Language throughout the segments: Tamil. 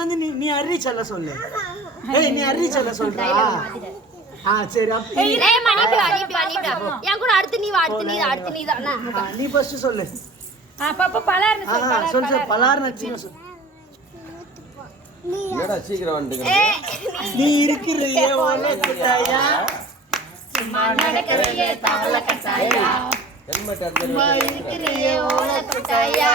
வந்து நீ நீ அரிச்சல சொல்லு ஏய் நீ அரிச்சல சொல்றா ஆ சரி அப்ப ஏய் ரே மணி பி அடி பி அடி எங்க கூட அடுத்து நீ அடுத்து நீ அடுத்து நீ தானா நீ ஃபர்ஸ்ட் சொல்லு ஆ பாப்ப பலார்னு சொல்லு சொல்லு பலார்னு சொல்லு நீ இருக்கிறையே ஓலக்கட்டாயா நீ இருக்கிறையே ஓலக்கட்டாயா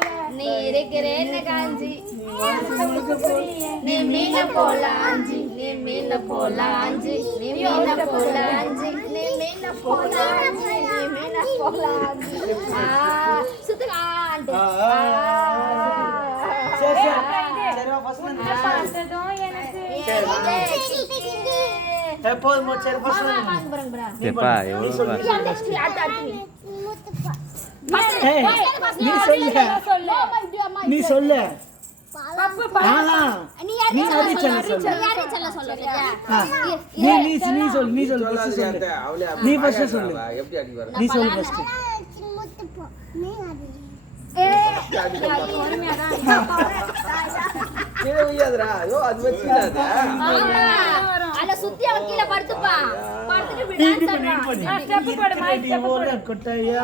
நீருக்கிறேன்னு காஞ்சி மீன போலாஞ்சி நீ மீன போலாஞ்சி நீ மீன போலாஞ்சி நீ மீன போலாஞ்சி நீ மீன போலாஞ்சி சுத்துலாண்டு எப்போது நீ சொல்ல நீ சொல்ல கொட்டையா